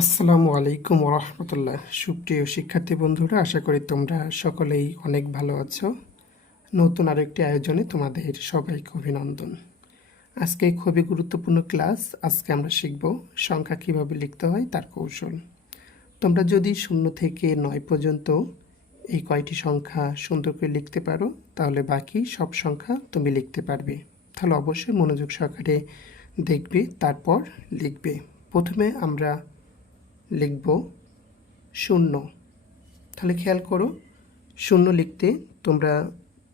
আসসালামু আলাইকুম রহমতুল্লাহ সুপ্রিয় শিক্ষার্থী বন্ধুরা, আশা করি তোমরা সকলেই অনেক ভালো আছো। নতুন আরেকটি আয়োজনে তোমাদের সবাইকে অভিনন্দন। আজকে খুবই গুরুত্বপূর্ণ ক্লাস, আজকে আমরা শিখব সংখ্যা কীভাবে লিখতে হয়, তার কৌশল। তোমরা যদি শূন্য থেকে নয় পর্যন্ত এই কয়টি সংখ্যা সুন্দর করে লিখতে পারো, তাহলে বাকি সব সংখ্যা তুমি লিখতে পারবে। তাহলে অবশ্যই মনোযোগ সহকারে দেখবে, তারপর লিখবে। প্রথমে আমরা লিখব শূন্য। তাহলে খেয়াল করো, শূন্য লিখতে তোমরা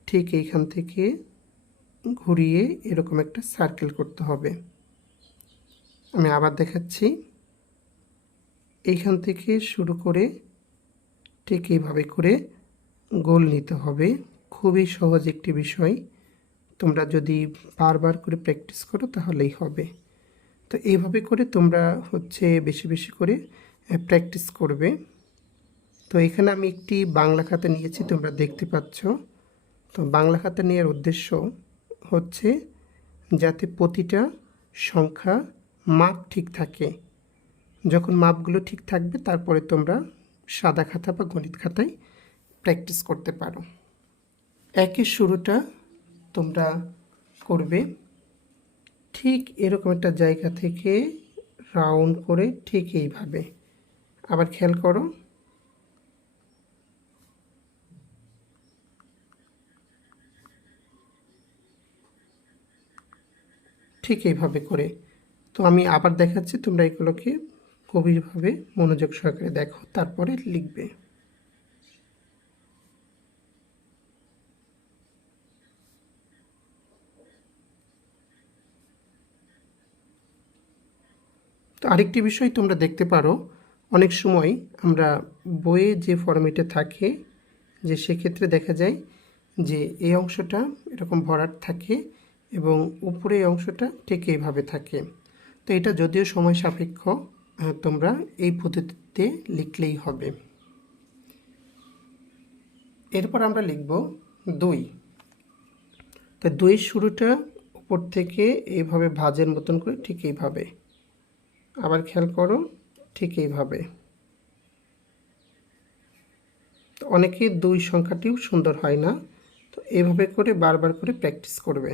ঠিক এইখান থেকে ঘুরিয়ে এরকম একটা সার্কেল করতে হবে। আমি আবার দেখাচ্ছি। এইখান থেকে শুরু করে ঠিক এইভাবে করে গোল নিতে হবে। খুবই সহজ একটি বিষয়। তোমরা যদি বারবার করে প্র্যাকটিস করো তাহলেই হবে। তো এইভাবে করে তোমরা হচ্ছে বেশি বেশি করে প্র্যাকটিস করবে। তো এখানে আমি একটি বাংলা খাতা নিয়েছি, তোমরা দেখতে পাচ্ছ। তো বাংলা খাতা নেওয়ার উদ্দেশ্য হচ্ছে যাতে প্রতিটা সংখ্যা মাপ ঠিক থাকে। যখন মাপগুলো ঠিক থাকবে, তারপরে তোমরা সাদা খাতা বা গণিত খাতায় প্র্যাকটিস করতে পারো। একের শুরুটা তোমরা করবে। ঠিক এরকম একটা জায়গা থেকে রাউন্ড করে ঠিক এইভাবে। আবার খেয়াল করো। ঠিক এইভাবে করে। তো আমি আবার দেখাচ্ছি, তোমরা এগুলোকে গভীরভাবে মনোযোগ সহকারে দেখো, তারপরে লিখবে। তো আরেকটি বিষয় তোমরা দেখতে পারো, অনেক সময় আমরা বইয়ে যে ফর্মেটে থাকে, যে সেক্ষেত্রে দেখা যায় যে এই অংশটা এরকম ভরাট থাকে এবং উপরে এই অংশটা ঠিক এইভাবে থাকে। তো এটা যদিও সময় সাপেক্ষ তোমরা এই পদ্ধতিতে লিখলেই হবে। এরপর আমরা লিখব দুই। তো দুই শুরুটা উপর থেকে এইভাবে ভাজের মতন করে ঠিক এইভাবে। আবার খেয়াল করো, ঠিক এইভাবে। অনেকে দুই সংখ্যাটিও সুন্দর হয় না, তো এইভাবে করে বারবার করে প্র্যাকটিস করবে।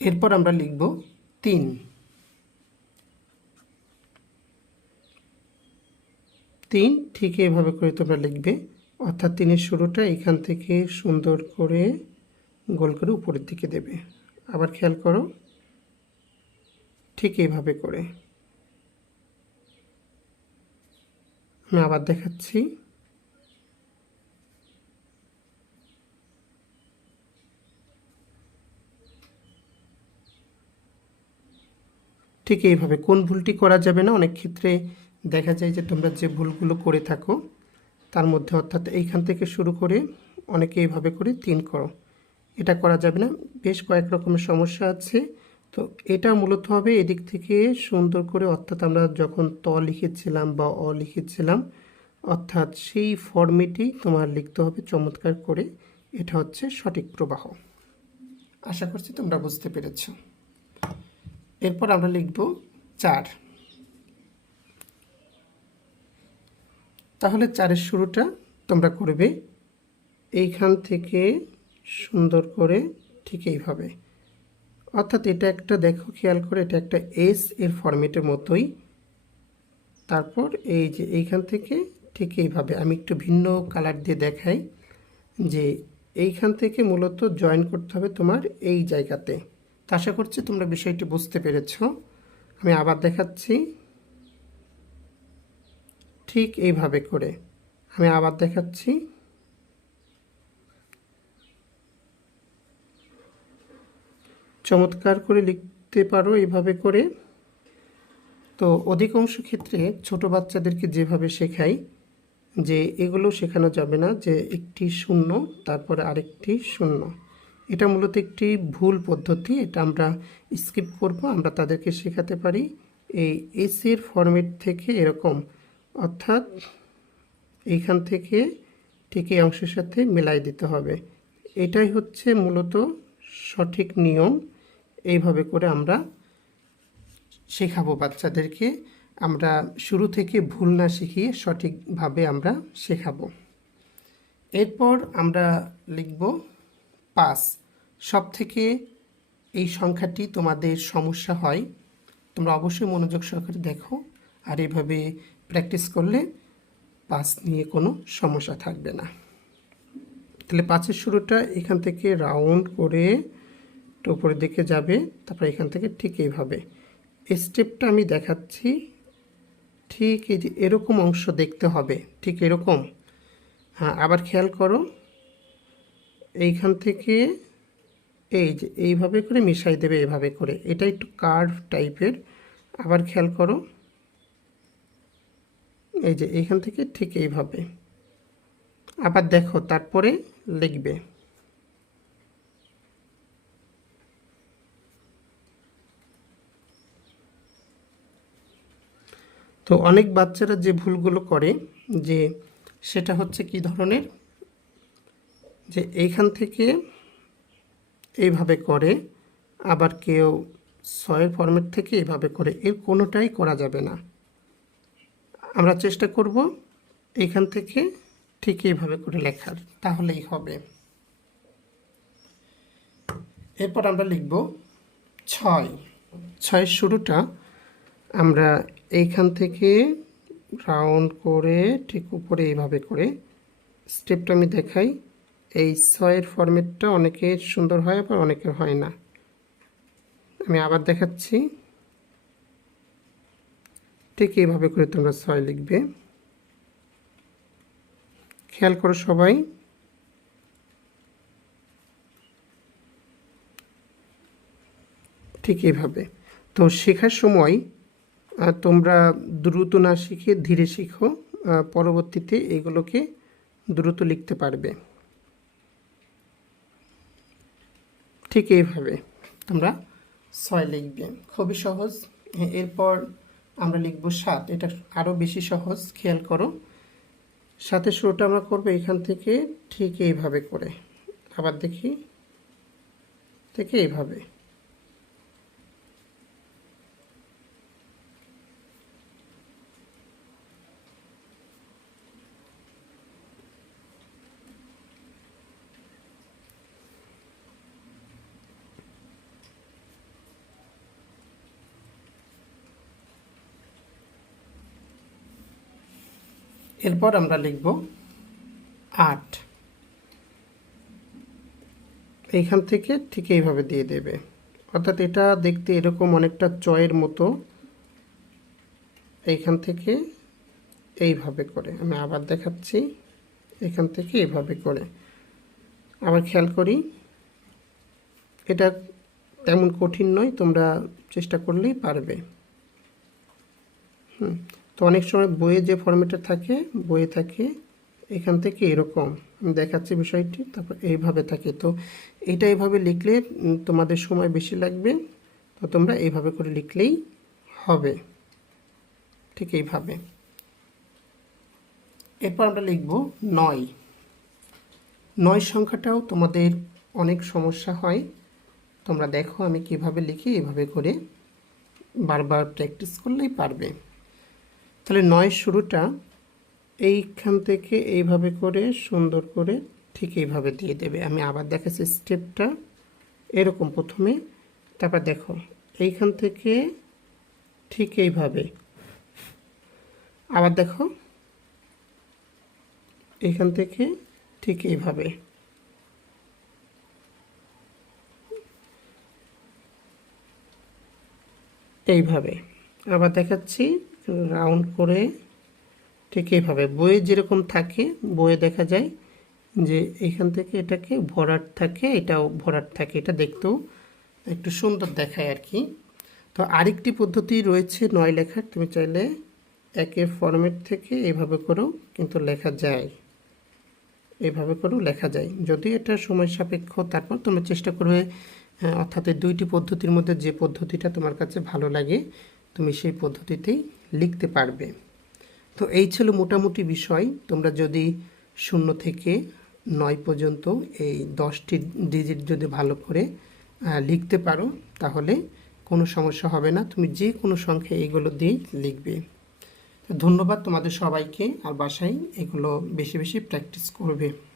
এরপর আমরা লিখব তিন। তিন ঠিক এভাবে করে তোমরা লিখবে। অর্থাৎ তিনের শুরুটা এখান থেকে সুন্দর করে গোল করে উপরের দিকে দেবে। আবার খেয়াল করো, ঠিক এইভাবে করে। আমি আবার দেখাচ্ছি। ঠিক এইভাবে, কোন ভুলটি করা যাবে না, অনেক ক্ষেত্রে দেখা যায় যে তোমরা যে ভুলগুলো করে থাকো, তার মধ্যে অর্থাৎ এইখান থেকে শুরু করে অনেকে এইভাবে করে তিন করো। এটা করা যাবে না, বেশ কয়েক রকমের সমস্যা আছে। তো এটা মূলত হবে এদিক থেকে সুন্দর করে অর্থাৎ আমরা যখন ত লিখেছিলাম বা অ লিখেছিলাম, অর্থাৎ সেই ফর্মেটেই তোমার লিখতে হবে চমৎকার করে। এটা হচ্ছে সঠিক প্রবাহ। আশা করছি তোমরা বুঝতে পেরেছ। এরপর আমরা লিখব চার। তাহলে চারের শুরুটা তোমরা করবে। এইখান থেকে সুন্দর করে ঠিক এইভাবে। অর্থাৎ এটা একটা, দেখো, খেয়াল করে, এটা একটা এস এর ফরম্যাটের মতোই। তারপর এই যে এইখান থেকে ঠিক এইভাবে, আমি একটু ভিন্ন কালার দিয়ে দেখাই যে এইখান থেকে মূলত জয়েন করতে হবে তোমার এই জায়গাতে। আশা করছি তোমরা বিষয়টি বুঝতে পেরেছ। আমি আবার দেখাচ্ছি। ঠিক এইভাবে করে। আমি আবার দেখাচ্ছি। চমৎকার করে লিখতে পারো এইভাবে করে। তো অধিকাংশ ক্ষেত্রে ছোট বাচ্চাদেরকে যেভাবে শেখাই, যে এগুলো শেখানো যাবে না, যে একটি শূন্য, তারপরে আরেকটি শূন্য। এটা মূলত একটি ভুল পদ্ধতি, এটা আমরা স্কিপ করব, আমরা তাদেরকে শেখাতে পারি। এই এসির ফরম্যাট থেকে এরকম অর্থাৎ এইখান থেকে ঠিক এই অংশের সাথে মেলাই দিতে হবে। এটাই হচ্ছে মূলত সঠিক নিয়ম। এইভাবে করে আমরা শেখাবো বাচ্চাদেরকে। আমরা শুরু থেকে ভুল না শিখিয়ে সঠিকভাবে আমরা শেখাবো। এরপর আমরা লিখব পাঁচ সব থেকে এই সংখ্যাটি তোমাদের সমস্যা হয়, তোমরা অবশ্যই মনোযোগ সহকারে দেখো। আর এভাবে প্র্যাকটিস করলে পাস নিয়ে কোনো সমস্যা থাকবে না। তাহলে পাঁচের শুরুটা এখান থেকে রাউন্ড করে একটু উপরের দিকে যাবে, তারপর এখান থেকে ঠিক এইভাবে। এই স্টেপটা আমি দেখাচ্ছি, ঠিক এই যে এরকম অংশ দেখতে হবে, ঠিক এরকম। হ্যাঁ আবার খেয়াল করো, এইখান থেকে এই যে এইভাবে করে মিশাই দেবে, এভাবে করে। এটা একটু কার্ভ টাইপের আবার খেয়াল করো এই যে এইখান থেকে ঠিক এইভাবে। আবার দেখো, তারপরে লিখবে। তো অনেক বাচ্চারা যে ভুলগুলো করে, যে সেটা হচ্ছে কি ধরনের? যে এইখান থেকে এইভাবে করে, আবার কেউ ছয়ের ফরম্যাট থেকে এইভাবে করে, এর কোনোটাই করা যাবে না। আমরা চেষ্টা করব এইখান থেকে ঠিক এইভাবে করে লেখার, তাহলেই হবে। এরপর আমরা লিখব ছয়। ছয়ের শুরুটা আমরা এইখান থেকে রাউন্ড করে ঠিক উপরে এইভাবে করে স্টেপটা আমি দেখাই। এই ছয়ের ফরম্যাটটা অনেকের সুন্দর হয়, আবার অনেকের হয় না। আমি আবার দেখাচ্ছি। ঠিক এইভাবে করে তোমরা ছয় লিখবে। খেয়াল করো সবাই। ঠিক এইভাবে। তো শেখার সময় তোমরা দ্রুত না শিখে ধীরে শিখো পরবর্তীতে এগুলোকে দ্রুত লিখতে পারবে। ঠিক এইভাবে তোমরা ছয় লিখবে। খুবই সহজ। এরপর আমরা লিখব সাত। এটা আরও বেশি সহজ, খেয়াল করো। সাথে শুরুটা আমরা করব এখান থেকে ঠিক এইভাবে করে। আবার দেখি থেকে এইভাবে। এরপর আমরা লিখব আট। এইখান থেকে ঠিক এইভাবে দিয়ে দেবে। অর্থাৎ এটা দেখতে এরকম অনেকটা চয়ের মতো। এইখান থেকে এইভাবে করে। আমি আবার দেখাচ্ছি। এখান থেকে এইভাবে করে। আবার খেয়াল করি, এটা তেমন কঠিন নয়, তোমরা চেষ্টা করলেই পারবে। হুম। তো অনেক সময় বইয়ে যে ফর্মেটে থাকে, বইয়ে থাকে, এখান থেকে এরকম। আমি দেখাচ্ছি বিষয়টি, তারপর এইভাবে থাকে। তো এটা এইভাবে লিখলে তোমাদের সময় বেশি লাগবে। তো তোমরা এইভাবে করে লিখলেই হবে। ঠিক এইভাবে। এরপর আমরা লিখব নয়। নয় সংখ্যাটাও তোমাদের অনেক সমস্যা হয়। তোমরা দেখো আমি কীভাবে লিখি, এভাবে করে বারবার প্র্যাকটিস করলেই পারবে। তাহলে নয় শুরুটা এইখান থেকে এইভাবে করে, সুন্দর করে ঠিক এইভাবে দিয়ে দেবে। আমি আবার দেখাচ্ছি স্টেপটা এরকম প্রথমে। তারপর দেখো, এইখান থেকে ঠিক এইভাবে। আবার দেখো, এইখান থেকে ঠিক এইভাবে। এইভাবে। আবার দেখাচ্ছি রাউন্ড করে ঠিক এইভাবে। বইয়ে যেরকম থাকে, বইয়ে দেখা যায় যে এখান থেকে এটাকে ভরাট থাকে, এটাও ভরাট থাকে, এটা দেখতেও একটু সুন্দর দেখায় আর কি। তো আরেকটি পদ্ধতি রয়েছে নয় লেখার, তুমি চাইলে একের ফরম্যাট থেকে এইভাবে করেও কিন্তু লেখা যায়। এইভাবে করেও লেখা যায়। যদি এটা সময় সাপেক্ষ, তারপর তোমরা চেষ্টা করবে অর্থাৎ দুইটি পদ্ধতির মধ্যে যে পদ্ধতিটা তোমার কাছে ভালো লাগে, তুমি সেই পদ্ধতিতেই লিখতে পারবে। তো এই ছিল মোটামুটি বিষয়। তোমরা যদি শূন্য থেকে নয় পর্যন্ত এই দশটি ডিজিট যদি ভালো করে লিখতে পারো, তাহলে কোনো সমস্যা হবে না। তুমি যে কোনো সংখ্যা এগুলো দিয়েই লিখবে। ধন্যবাদ তোমাদের সবাইকে। আর বাসায় এগুলো বেশি বেশি প্র্যাকটিস করবে।